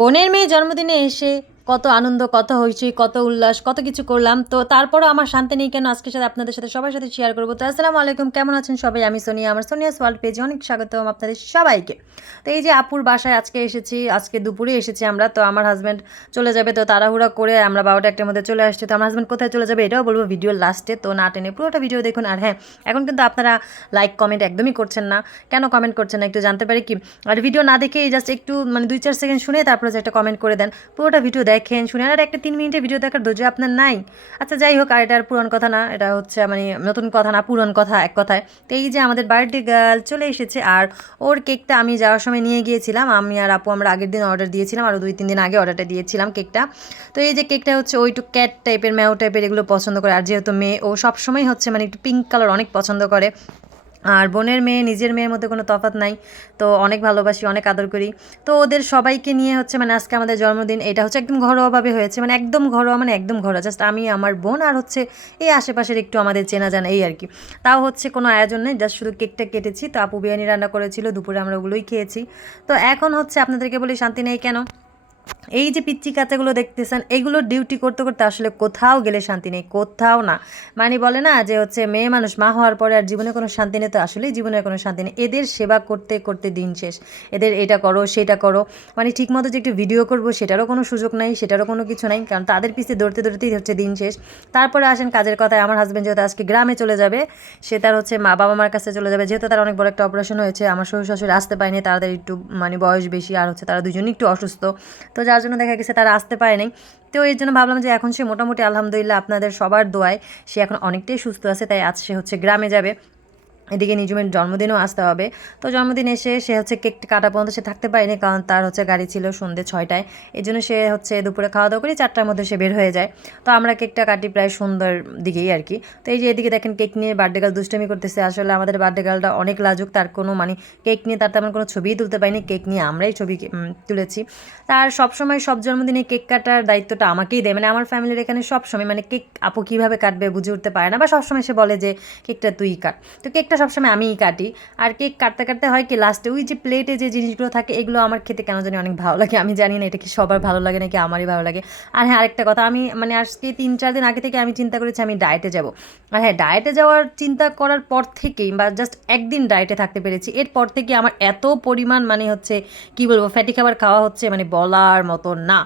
বোনের মেয়ে জন্মদিনে এসে কত আনন্দ, কত হইচই, কত উল্লাস, কত কিছু করলাম। তো তারপরও আমার শান্তি নেই কেন আজকের সাথে আপনাদের সাথে সবার সাথে শেয়ার করবো। তো আসসালামু আলাইকুম, কেমন আছেন সবাই? আমি সোনিয়া, আমার সোনিয়াস ওয়ার্ল্ড পেজে অনেক স্বাগতম আপনাদের সবাইকে। তো এই যে আপুর বাসায় আজকে এসেছি, আজকে দুপুরে এসেছি আমরা। তো আমার হাজব্যান্ড চলে যাবে, তো তাড়াহুড়া করে আমরা 12টা-1টার মধ্যে চলে আসছি। তো আমার হাজব্যান্ড কোথায় চলে যাবে এটাও বলবো ভিডিওর লাস্টে, তো না টেনে পুরোটা ভিডিও দেখুন। আর হ্যাঁ, এখন কিন্তু আপনারা লাইক কমেন্ট একদমই করছেন না। কেন কমেন্ট করছেন না একটু জানতে পারি কি? আর ভিডিও না দেখেই জাস্ট একটু মানে 2-4 সেকেন্ড শুনে তারপরে যে একটা কমেন্ট করে দেন। পুরোটা ভিডিও দেখেন, শুনেন। আর একটা 3 মিনিটের ভিডিও দেখার ধৈর্য আপনার নাই? আচ্ছা যাই হোক, আর এটা আর পুরান কথা না, এটা হচ্ছে মানে নতুন কথা না, পুরান কথা এক কথায়। তো এই যে আমাদের বার্থডে গার্ল চলে এসেছে, আর ওর কেকটা আমি যাওয়ার সময় নিয়ে গিয়েছিলাম। আমি আর আপু আমরা আগের দিন অর্ডার দিয়েছিলাম, আরও 2-3 দিন আগে অর্ডারটা দিয়েছিলাম কেকটা। তো এই যে কেকটা হচ্ছে ওই একটু ক্যাট টাইপের, ম্যাও টাইপের এগুলো পছন্দ করে। আর যেহেতু মেয়ে, ও সবসময় হচ্ছে মানে একটু পিঙ্ক কালার অনেক পছন্দ করে। আর বোনের মেয়ে নিজের মেয়ের মধ্যে কোনো তফাৎ নাই। তো অনেক ভালোবাসি, অনেক আদর করি। তো ওদের সবাইকে নিয়ে হচ্ছে মানে আজকে আমাদের জন্মদিন। এটা হচ্ছে একদম ঘরোয়াভাবে হয়েছে, মানে একদম ঘরোয়া, মানে একদম ঘরোয়া। জাস্ট আমি, আমার বোন আর হচ্ছে এই আশেপাশের একটু আমাদের চেনা জানা, এই আর কি। তাও হচ্ছে কোনো আয়োজন নেই, জাস্ট শুধু কেকটা কেটেছি। তো আপু বিরিয়ানি রান্না করেছিল, দুপুরে আমরা ওগুলোই খেয়েছি। তো এখন হচ্ছে আপনাদেরকে বলি শান্তি নেই কেন। এই যে পিচ্চি কাচাগুলো দেখতেছেন, এগুলো ডিউটি করতে করতে আসলে কোথাও গেলে শান্তি নেই, কোথাও না। মানে বলে না যে হচ্ছে মেয়ে মানুষ মা হওয়ার পরে আর জীবনে কোনো শান্তি নেই, তো আসলেই জীবনের কোনো শান্তি নেই। এদের সেবা করতে করতে দিন শেষ। এদের এটা করো সেটা করো, মানে ঠিকমতো যে একটু ভিডিও করবো সেটারও কোনো সুযোগ নাই, সেটারও কোনো কিছু নাই, কারণ তাদের পিছিয়ে দৌড়তে দৌড়তেই হচ্ছে দিন শেষ। তারপরে আসেন কাজের কথায়। আমার হাজব্যান্ড যেহেতু আজকে গ্রামে চলে যাবে, সে তার হচ্ছে বাবা মার কাছে চলে যাবে, যেহেতু তার অনেক বড় একটা অপারেশন হয়েছে। আমার শ্বশুর শাশুড়ি আসতে পারেনি, তাদের একটু মানে বয়স বেশি, আর হচ্ছে তারা দুজনই একটু অসুস্থ। তো যার জন্য দেখা গেছে তারা আসতে পারে নাই। তো এর জন্য ভাবলাম যে এখন সে মোটামুটি আলহামদুলিল্লাহ আপনাদের সবার দোয়ায় সে এখন অনেকটাই সুস্থ আছে, তাই আজ সে হচ্ছে গ্রামে যাবে। এদিকে নিজুমের জন্মদিনও আসতে হবে। তো জন্মদিন এসে সে হচ্ছে কেক কাটা পর্যন্ত সে থাকতে পারেনি, কারণ তার হচ্ছে গাড়ি ছিল সন্ধ্যে 6টায়। এই জন্য সে হচ্ছে দুপুরে খাওয়া দাওয়া করে 4টার মধ্যে সে বের হয়ে যায়। তো আমরা কেকটা কাটি প্রায় সন্ধ্যার দিকেই আর কি। তো এই যে এদিকে দেখেন কেক নিয়ে বার্থডে গার্ল দুষ্টামি করতেছে। আসলে আমাদের বার্থডে গার্লটা অনেক লাজুক, তার কোনো মানে কেক নিয়ে তার তেমন কোনো ছবিই তুলতে পারিনি, কেক নিয়ে আমরাই ছবি তুলেছি। তার সবসময় সব জন্মদিনে কেক কাটার দায়িত্বটা আমাকেই দেয়, মানে আমার ফ্যামিলির এখানে সবসময় মানে কেক আপু কীভাবে কাটবে বুঝে উঠতে পারে না, বা সবসময় সে বলে যে কেকটা তুই কাট। তো কেকটা সবসময় আমিই কাটি। আর কেক কাটতে কাটতে হয় কি লাস্টে ওই যে প্লেটে যে জিনিসগুলো থাকে, এগুলো আমার খেতে কেন জানি অনেক ভালো লাগে। আমি জানি না এটা কি সবার ভালো লাগে নাকি আমারই ভালো লাগে। আর হ্যাঁ, আরেকটা কথা, আমি মানে আজকে 3-4 দিন আগে থেকে আমি চিন্তা করেছি আমি ডায়েটে যাব। আর হ্যাঁ, ডায়েটে যাওয়ার চিন্তা করার পর থেকেই বা জাস্ট একদিন ডায়েটে থাকতে পেরেছি, এরপর থেকে আমার এত পরিমাণ মানে হচ্ছে কি বলবো, ফ্যাটি খাবার খাওয়া হচ্ছে মানে বলার মতো না।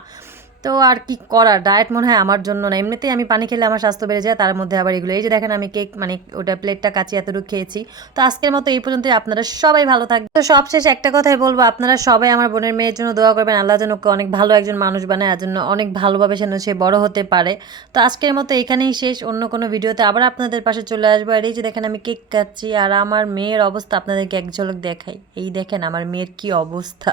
তো আর কি করার, ডায়েট মনে হয় আমার জন্য না। এমনিতেই আমি পানি খেলে আমার স্বাস্থ্য বেড়ে যায়, তার মধ্যে আবার এগুলো। এই যে দেখেন আমি কেক মানে ওটা প্লেটটা কাচি এতটুকু খেয়েছি। তো আজকের মতো এই পর্যন্তই, আপনারা সবাই ভালো থাকবেন। তো সবশেষে একটা কথাই বলবো, আপনারা সবাই আমার বোনের মেয়ের জন্য দোয়া করবেন, আল্লাহ যেন ওকে অনেক ভালো একজন মানুষ বানায়, আর জন্য অনেক ভালোভাবে যেন সে বড় হতে পারে। তো আজকের মতো এখানেই শেষ, অন্য কোনো ভিডিওতে আবার আপনাদের পাশে চলে আসবো। আর এই যে দেখেন আমি কেক কাটছি, আর আমার মেয়ের অবস্থা আপনাদেরকে এক ঝলক দেখাই। এই দেখেন আমার মেয়ের কি অবস্থা।